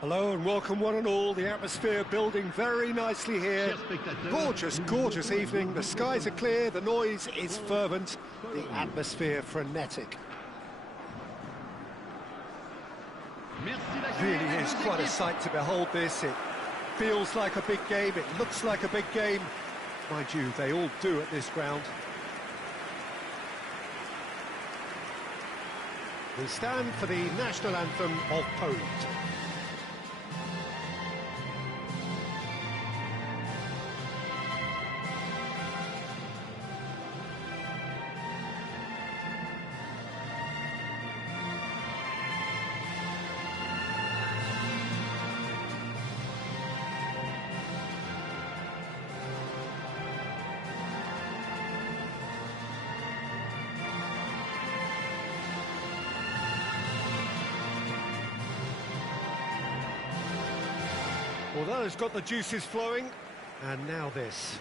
Hello and welcome one and all. The atmosphere building very nicely here. Gorgeous, gorgeous evening. The skies are clear, the noise is fervent, the atmosphere frenetic. Really is quite a sight to behold this. It feels like a big game, it looks like a big game. Mind you, they all do at this ground. We stand for the national anthem of Poland. Well, that has got the juices flowing, and now this.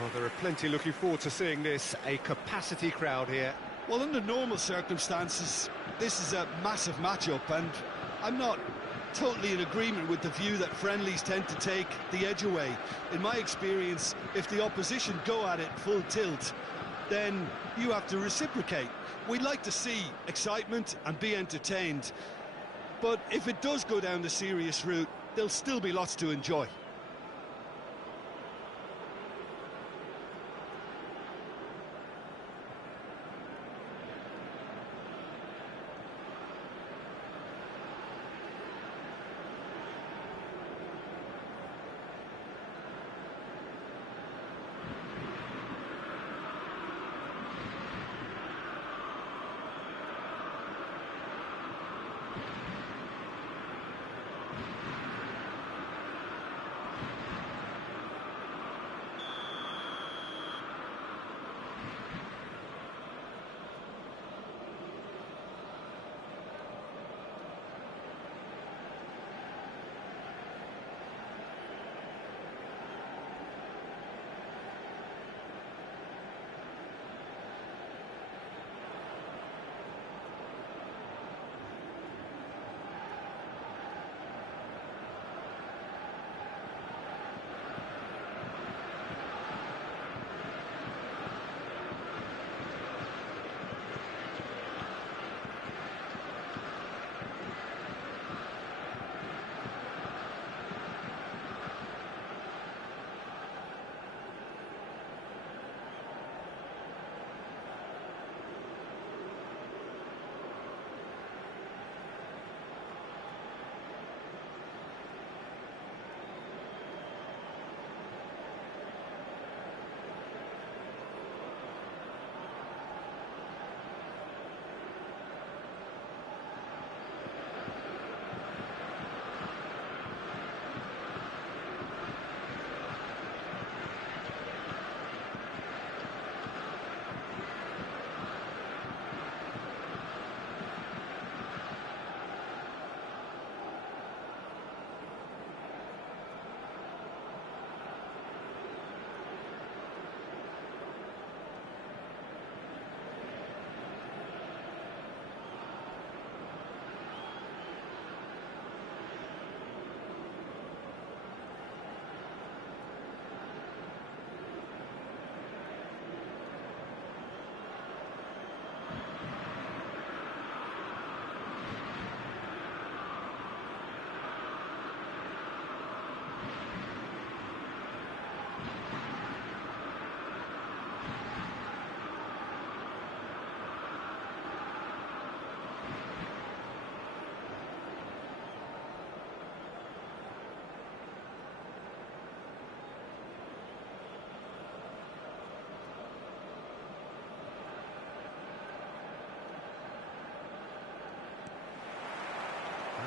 Well, there are plenty looking forward to seeing this, a capacity crowd here. Well, under normal circumstances, this is a massive matchup, and I'm not totally in agreement with the view that friendlies tend to take the edge away. In my experience, if the opposition go at it full tilt, then you have to reciprocate. We'd like to see excitement and be entertained, but if it does go down the serious route, there'll still be lots to enjoy.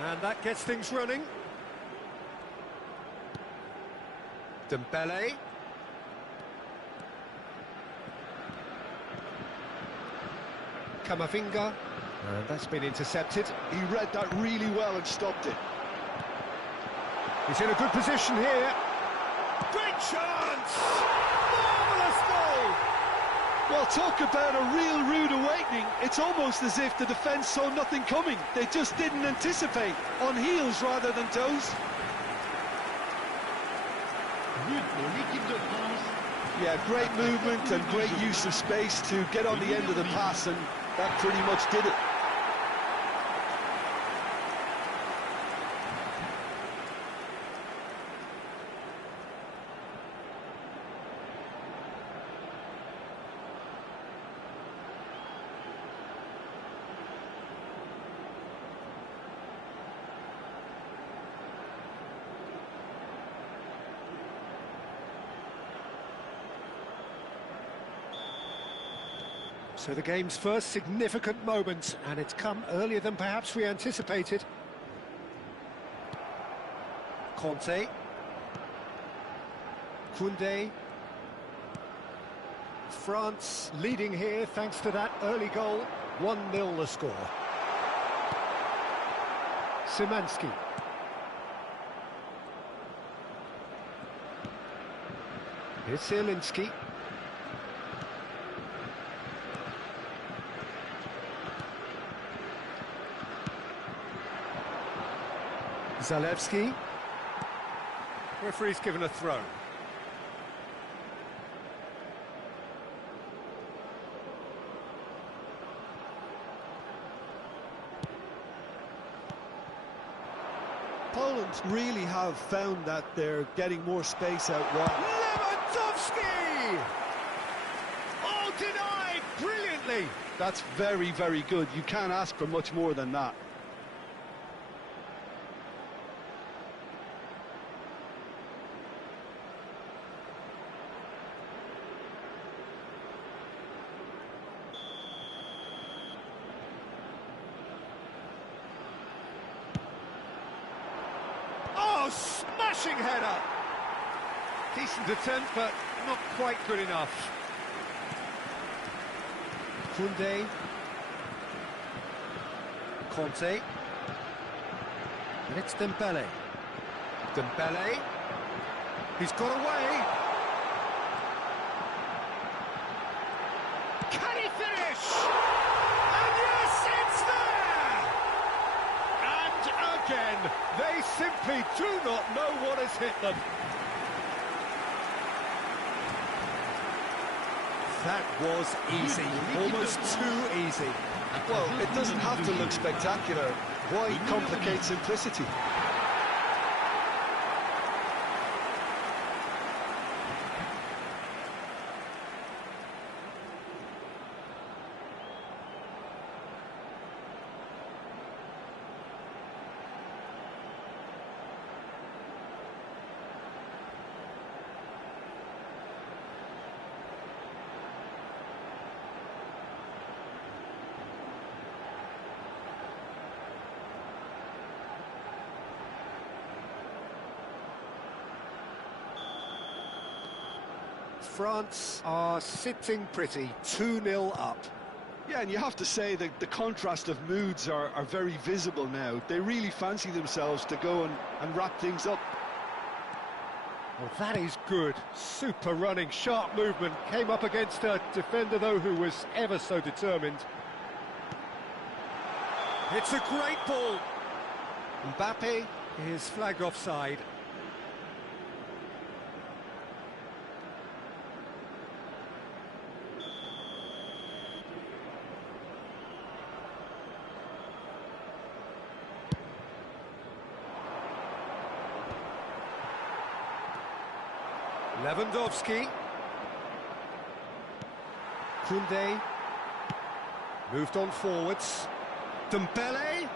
And that gets things running. Dembele. Camavinga. And that's been intercepted. He read that really well and stopped it. He's in a good position here. Great chance! Marvellous goal! Well, talk about a real rude awakening. It's almost as if the defence saw nothing coming. They just didn't anticipate. On heels rather than toes. Yeah, great movement and great use of space to get on the end of the pass, and that pretty much did it. So the game's first significant moment, and it's come earlier than perhaps we anticipated. Conte. Koundé. France leading here thanks to that early goal. 1-0 the score. Szymanski. Here's Zielinski. Zalewski. Referee's given a throw. Poland really have found that they're getting more space out wide. Lewandowski! Oh, denied brilliantly! That's very, very good. You can't ask for much more than that. Smashing header! Decent attempt, but not quite good enough. Koundé. Conte. And it's Dembele. Dembele. He's got away. Can he finish? And yes, it's there! And again, they simply do not know what has hit them. That was easy, almost too easy. Well, it doesn't have to look spectacular. Why complicate simplicity? France are sitting pretty, 2-0 up. Yeah, and you have to say that the contrast of moods are very visible now. They really fancy themselves to go and wrap things up. Well, that is good. Super running, sharp movement. Came up against a defender, though, who was ever so determined. It's a great ball. Mbappe is flagged offside. Lewandowski. Koundé. Moved on forwards. Dembele.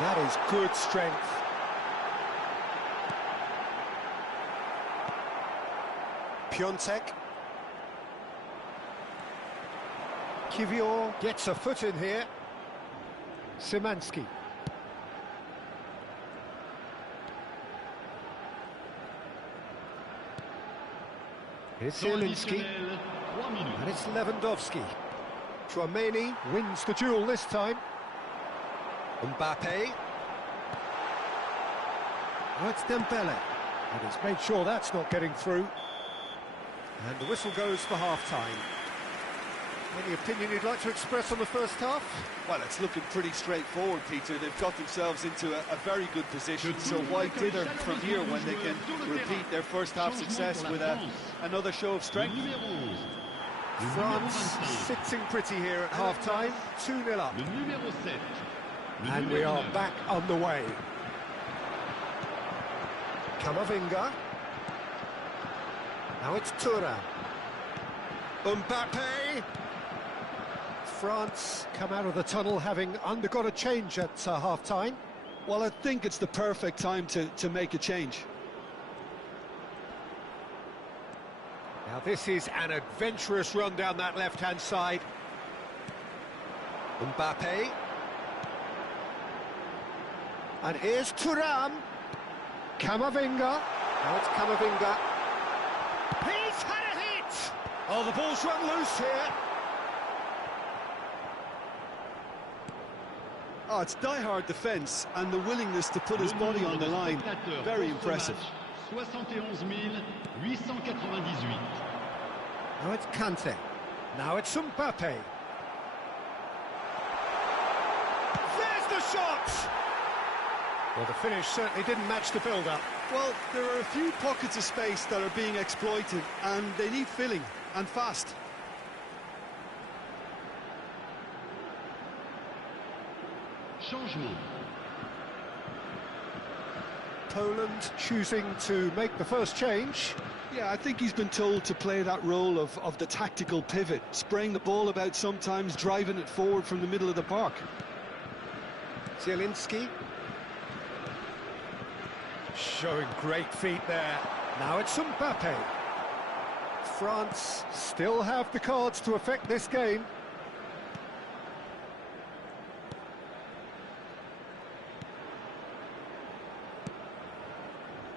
That is good strength. Piontek. Kivior gets a foot in here. Szymanski. Here's Zielinski. And it's Lewandowski. Tchouameni wins the duel this time. Mbappe. Oh, it's Dembele. And he's made sure that's not getting through. And the whistle goes for half-time. Any opinion you'd like to express on the first half? Well, it's looking pretty straightforward, Peter. They've got themselves into a very good position, so why dither from here when they can repeat their first half success with another show of strength? France sitting pretty here at half-time, 2-0 up. And we are back on the way. Camavinga. Now it's Thuram. Mbappe. France come out of the tunnel having undergone a change at half-time. Well, I think it's the perfect time to make a change. Now this is an adventurous run down that left-hand side. Mbappe. And here's Thuram. Camavinga. Now it's Camavinga. He's had a hit! Oh, the ball's run loose here. Oh, it's die-hard defence and the willingness to put his body on the line. Very impressive. 71,898. Now it's Kante. Now it's Mbappe. There's the shot! Well, the finish certainly didn't match the build-up. Well, there are a few pockets of space that are being exploited, and they need filling, and fast. Changement. Poland choosing to make the first change. Yeah, I think he's been told to play that role of the tactical pivot, spraying the ball about sometimes, driving it forward from the middle of the park. Zielinski. Showing great feet there. Now it's Mbappe. France still have the cards to affect this game.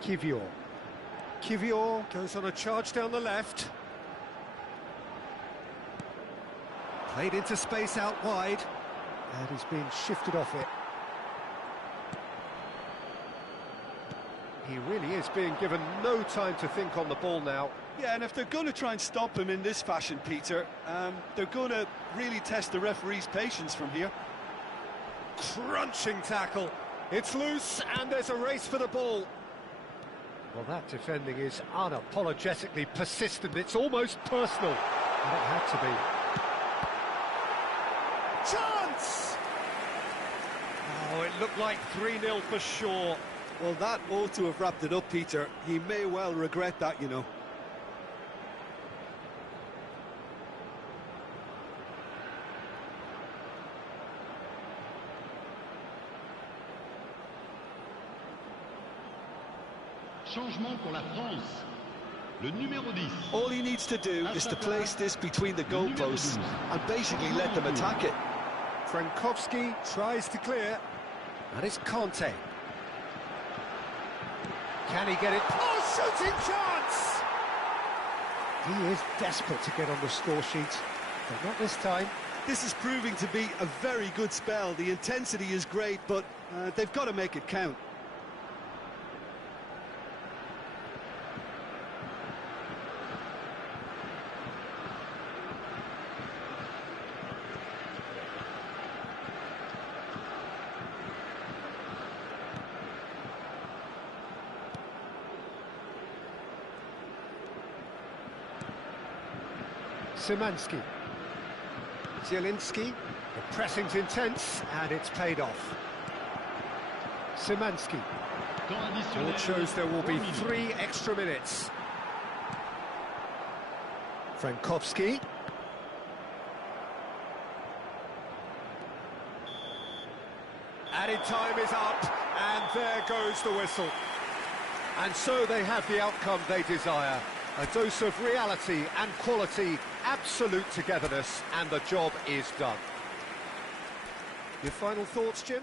Kivior. Kivior goes on a charge down the left. Played into space out wide. And he's been shifted off it. He really is being given no time to think on the ball now. Yeah, and if they're going to try and stop him in this fashion, Peter, they're going to really test the referee's patience from here. Crunching tackle. It's loose, and there's a race for the ball. Well, that defending is unapologetically persistent. It's almost personal. And it had to be. Chance! Oh, it looked like 3-0 for sure. Well, that ought to have wrapped it up, Peter. He may well regret that, you know. Changement pour la France. Le numéro 10. All he needs to do is to place this between the goalposts and basically let them attack it. Frankowski tries to clear. And it's Kante. Can he get it? Oh, shooting chance! He is desperate to get on the score sheet, but not this time. This is proving to be a very good spell. The intensity is great, but they've got to make it count. Szymanski. Zielinski. The pressing's intense, and it's paid off. Szymanski. And it shows there will be 3 extra minutes. Frankowski. Added time is up, and there goes the whistle. And so they have the outcome they desire. A dose of reality and quality, absolute togetherness, and the job is done. Your final thoughts, Jim?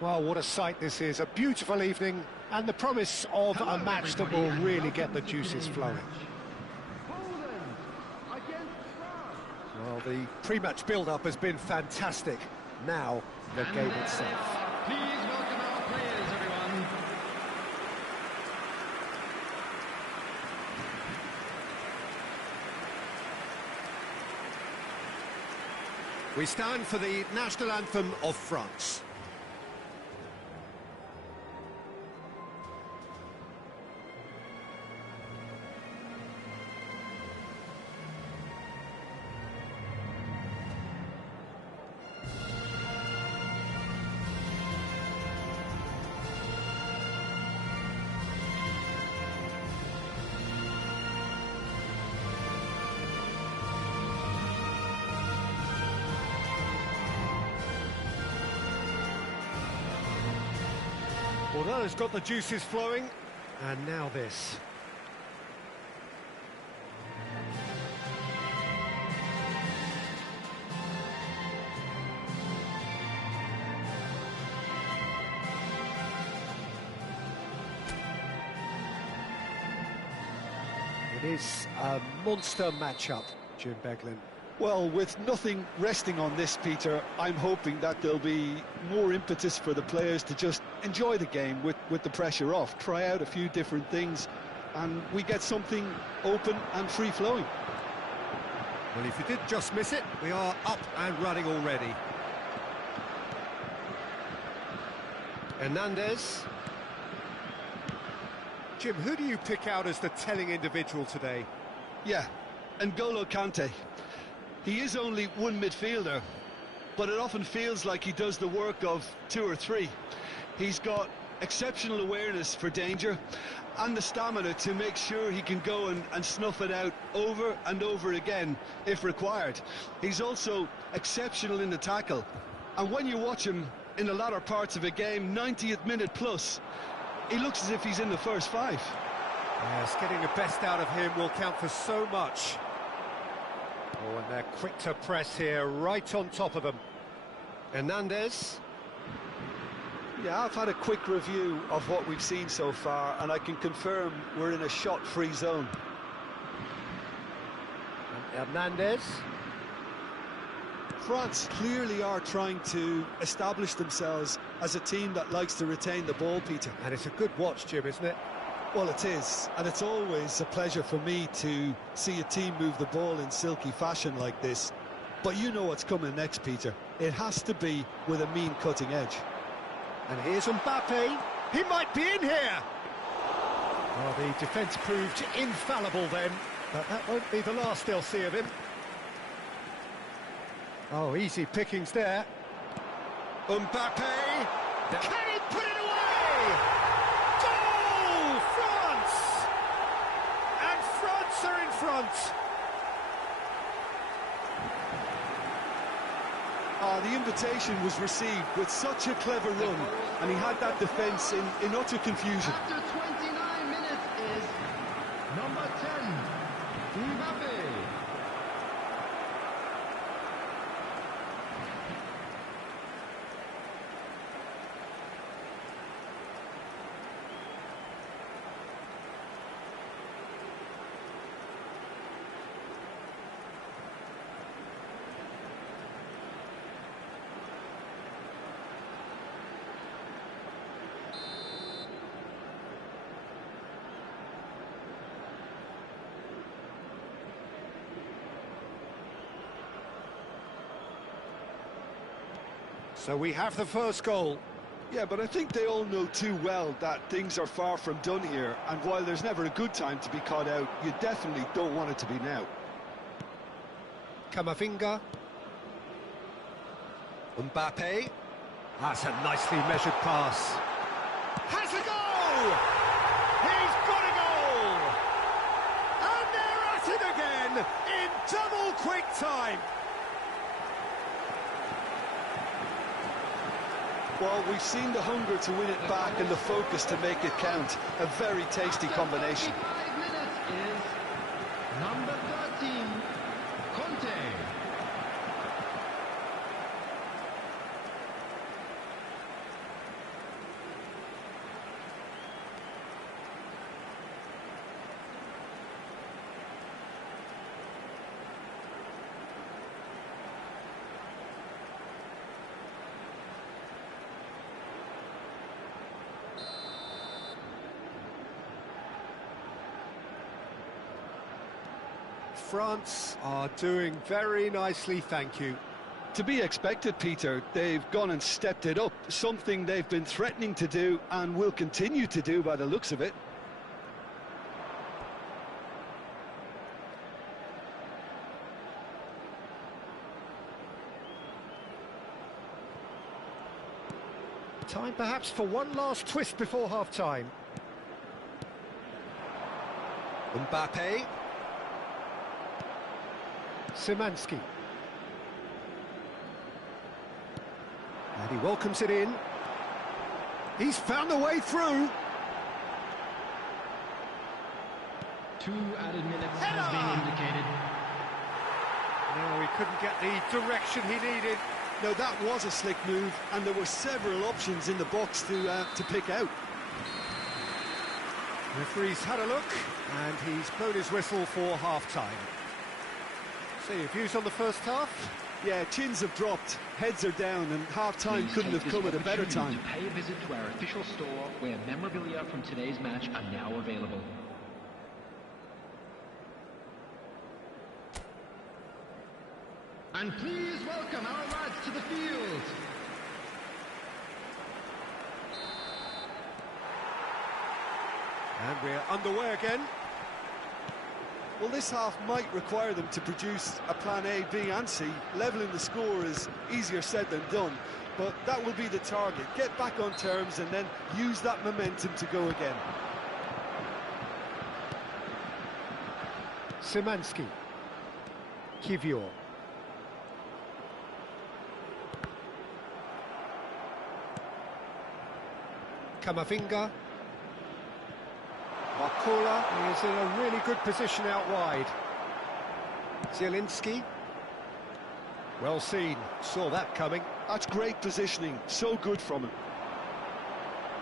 Well, what a sight this is. A beautiful evening and the promise of a match that will really get the juices flowing. Well, the pre-match build-up has been fantastic. Now, the game itself. Please welcome our players, everyone. We stand for the national anthem of France. Well, that has got the juices flowing, and now this. It is a monster matchup, Jim Beglin. Well, with nothing resting on this, Peter, I'm hoping that there'll be more impetus for the players to just enjoy the game with the pressure off, try out a few different things, and we get something open and free-flowing. Well, if you did just miss it, we are up and running already. Hernandez. Jim, who do you pick out as the telling individual today? Yeah, N'Golo Kante. He is only one midfielder, but it often feels like he does the work of two or three. He's got exceptional awareness for danger and the stamina to make sure he can go and snuff it out over and over again if required. He's also exceptional in the tackle, and when you watch him in the latter parts of a game, 90th minute plus, he looks as if he's in the first five. Yes, getting the best out of him will count for so much. Oh, and they're quick to press here, right on top of them. Hernandez. Yeah, I've had a quick review of what we've seen so far, and I can confirm we're in a shot-free zone. And Hernandez. France clearly are trying to establish themselves as a team that likes to retain the ball, Peter. And it's a good watch, Jim, isn't it? Well, it is, and it's always a pleasure for me to see a team move the ball in silky fashion like this. But you know what's coming next, Peter. It has to be with a mean cutting edge. And here's Mbappe. He might be in here. Well, the defence proved infallible then, but that won't be the last they'll see of him. Oh, easy pickings there. Mbappe. Can he put it away? Goal! France! And France are in front. The invitation was received with such a clever run, and he had that defence in utter confusion. After 29 minutes is number 10, Mbappe. So we have the first goal. Yeah, but I think they all know too well that things are far from done here, and while there's never a good time to be caught out, you definitely don't want it to be now. Camavinga. Mbappe. That's a nicely measured pass. Has a goal! He's got a goal! And they're at it again in double quick time. Well, we've seen the hunger to win it back and the focus to make it count. A very tasty combination. 5 minutes is number 13, Conte. France are doing very nicely, thank you. To be expected, Peter. They've gone and stepped it up, something they've been threatening to do and will continue to do by the looks of it. Time perhaps for one last twist before half-time. Mbappe. Szymanski. And he welcomes it in. He's found a way through. 2 added minutes has been indicated. No, he couldn't get the direction he needed. No, that was a slick move, and there were several options in the box to pick out. Referee's had a look, and he's blown his whistle for half-time. So your views on the first half? Yeah, chins have dropped, heads are down, and half-time couldn't have come at a better time. To pay a visit to our official store, where memorabilia from today's match are now available. And please welcome our lads to the field. And we're underway again. Well, this half might require them to produce a plan A, B and C. Levelling the score is easier said than done, but that will be the target. Get back on terms and then use that momentum to go again. Szymanski. Kiwior. Camavinga. Barcola is in a really good position out wide. Zielinski. Well seen, saw that coming. That's great positioning, so good from him.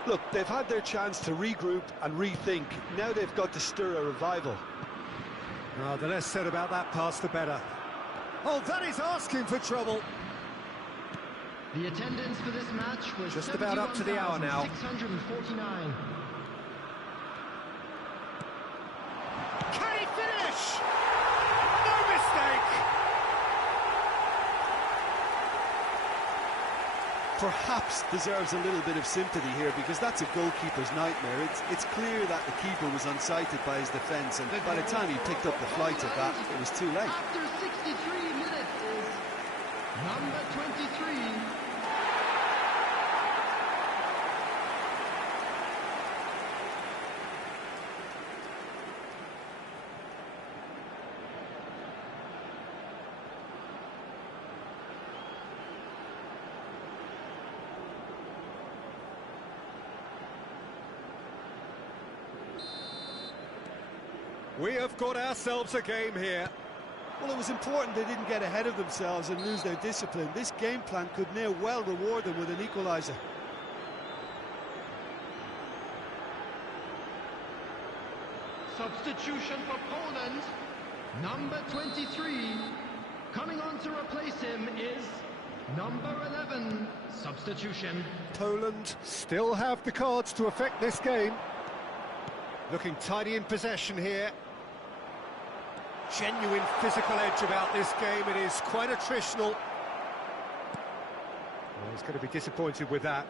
Look, they've had their chance to regroup and rethink. Now they've got to stir a revival. Oh, the less said about that pass, the better. Oh, that is asking for trouble. The attendance for this match was just about up to the hour now. 649. Can he finish? No mistake! Perhaps deserves a little bit of sympathy here, because that's a goalkeeper's nightmare. It's clear that the keeper was unsighted by his defence, and by the time he picked up the flight of that, it was too late. After 63 minutes is number 23. We have got ourselves a game here. Well, it was important they didn't get ahead of themselves and lose their discipline. This game plan could now well reward them with an equaliser. Substitution for Poland, number 23. Coming on to replace him is number 11. Substitution. Poland still have the cards to affect this game. Looking tidy in possession here. Genuine physical edge about this game. It is quite attritional. He's going to be disappointed with that.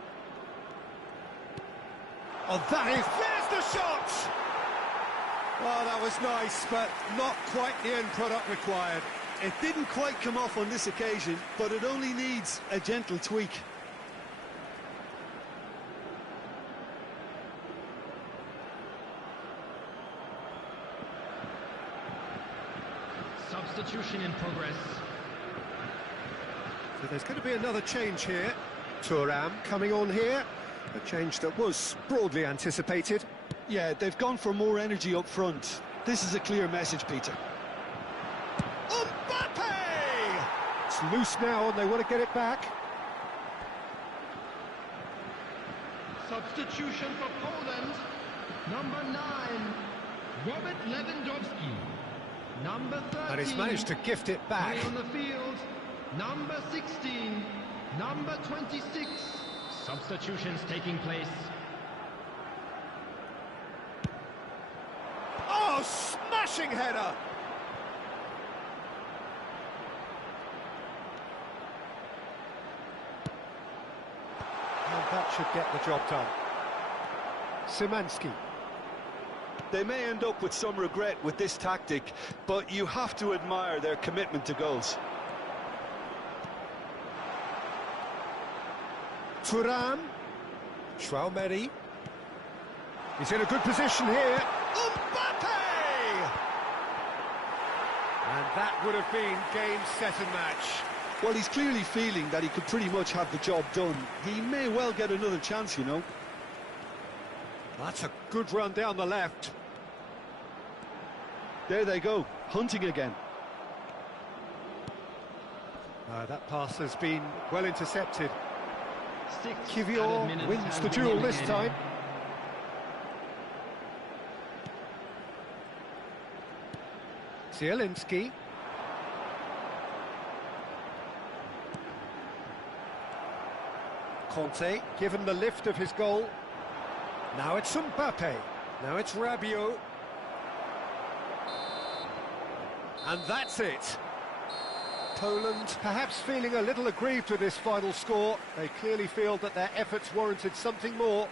Oh, there's the shot! Well, that was nice, but not quite the end product required. It didn't quite come off on this occasion, but it only needs a gentle tweak. Substitution in progress. So there's going to be another change here. Thuram coming on here. A change that was broadly anticipated. Yeah, they've gone for more energy up front. This is a clear message, Peter. Mbappe! It's loose now and they want to get it back. Substitution for Poland. Number 9, Robert Lewandowski. Number 13. And he's managed to gift it back. On the field. Number 16. Number 26. Substitutions taking place. Oh, smashing header! And that should get the job done. Szymanski. They may end up with some regret with this tactic, but you have to admire their commitment to goals. Thuram. Schwaumeri. He's in a good position here. Mbappe! And that would have been game, set and match. Well, he's clearly feeling that he could pretty much have the job done. He may well get another chance, you know. That's a good run down the left. There they go, hunting again. That pass has been well intercepted. 6 Kivior added minutes wins has the been duel this indicated. time. Zielinski. Conte, given the lift of his goal. Now it's Mbappe. Now it's Rabiot. And that's it. Poland perhaps feeling a little aggrieved with this final score. They clearly feel that their efforts warranted something more.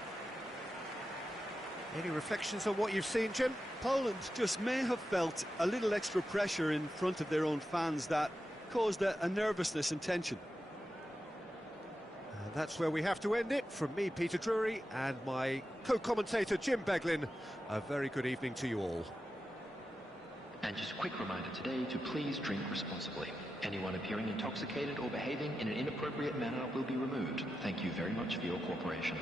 Any reflections on what you've seen, Jim? Poland just may have felt a little extra pressure in front of their own fans that caused a nervousness and tension. And that's where we have to end it. From me, Peter Drury, and my co-commentator, Jim Beglin. A very good evening to you all. And just a quick reminder today to please drink responsibly. Anyone appearing intoxicated or behaving in an inappropriate manner will be removed. Thank you very much for your cooperation.